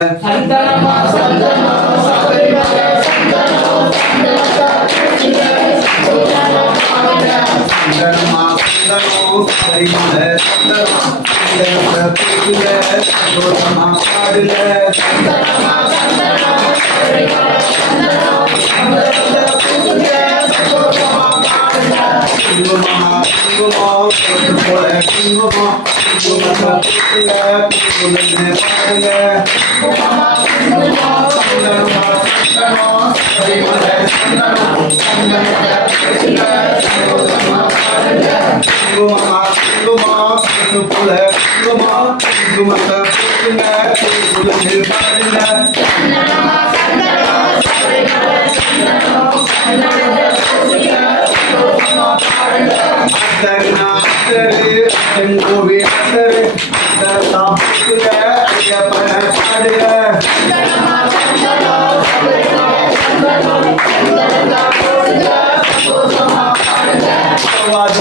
சந்தனமா சந்தனமா சபரிமலை சந்தனமா சந்தனமா சந்தனமா சந்தனோ சந்தனமா சந்தனமா சந்தனத்தை சந்தனமா சந்தனமா செங்கோவி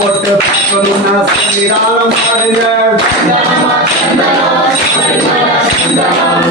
போட்டு பக்கனுனா சன்னிதானம் பாடுங்க சந்தனமா சந்தனமா சபரிமலை சந்தனமா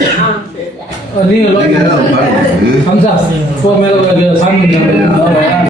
नहीं लगे हमजा को मेरा सामने